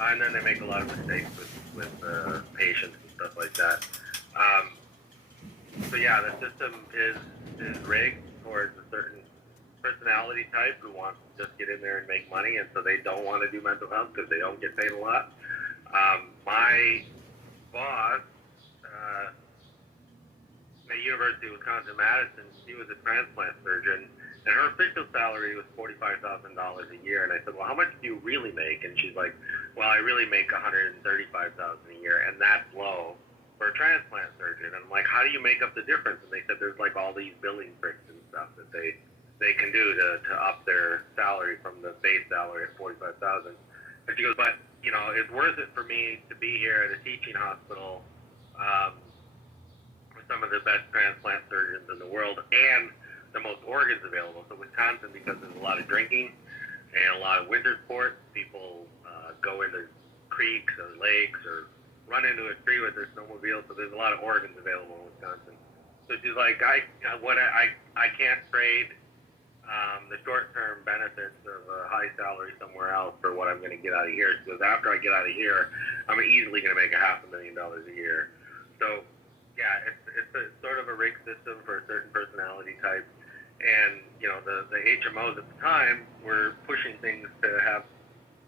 And then they make a lot of mistakes with patients and stuff like that. Um, so yeah, the system is rigged towards a certain personality type who wants to just get in there and make money, and so they don't want to do mental health because they don't get paid a lot. My boss, at University of Wisconsin-Madison, she was a transplant surgeon, and her official salary was $45,000 a year. And I said, well, how much do you really make? And she's like, well, I really make $135,000 a year, and that's low for a transplant surgeon. And I'm like, how do you make up the difference? And they said there's like all these billing tricks and stuff that they can do to up their salary from the base salary at $45,000. And she goes, but it's worth it for me to be here at a teaching hospital with some of the best transplant surgeons in the world and the most organs available. So Wisconsin, because there's a lot of drinking and a lot of winter sports, people go into creeks or lakes or run into a tree with their snowmobile. So there's a lot of organs available in Wisconsin. So she's like, I can't trade the short-term benefits of a high salary somewhere else for what I'm going to get out of here. She goes, after I get out of here, I'm easily going to make $500,000 a year. So yeah, it's a sort of a rigged system for a certain personality type. And, the HMOs at the time were pushing things to have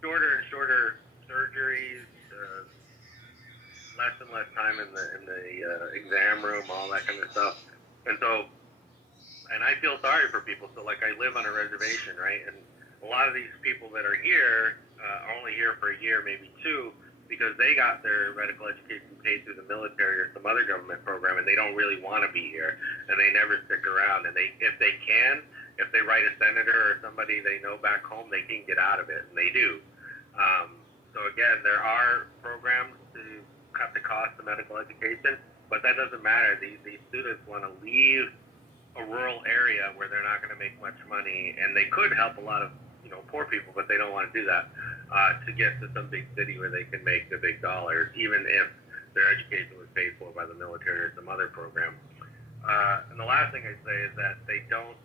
shorter and shorter surgeries, less and less time in the exam room, all that kind of stuff. And so, and I feel sorry for people. So, like, I live on a reservation, right? And a lot of these people that are here are only here for a year, maybe two, because they got their medical education paid through the military or some other government program, and they don't really want to be here, and they never stick around. And if they write a senator or somebody they know back home, they can get out of it, and they do. So again, there are programs to cut the cost of medical education, but that doesn't matter. These students want to leave a rural area where they're not going to make much money, and they could help a lot of poor people, but they don't want to do that to get to some big city where they can make the big dollars, even if their education was paid for by the military or some other program. And the last thing I'd say is that they don't.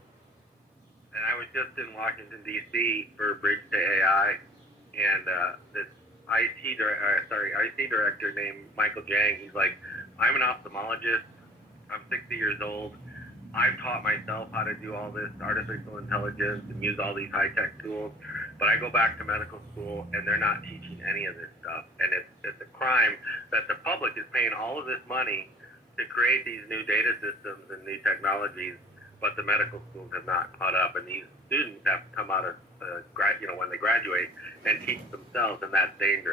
And I was just in Washington D.C. for Bridge to AI, and this IC director named Michael Jang. He's like, I'm an ophthalmologist. I'm 60 years old. I've taught myself how to do all this artificial intelligence and use all these high-tech tools, but I go back to medical school and they're not teaching any of this stuff. And it's a crime that the public is paying all of this money to create these new data systems and new technologies, but the medical schools have not caught up. And these students have to come out of when they graduate and teach themselves, and that's dangerous.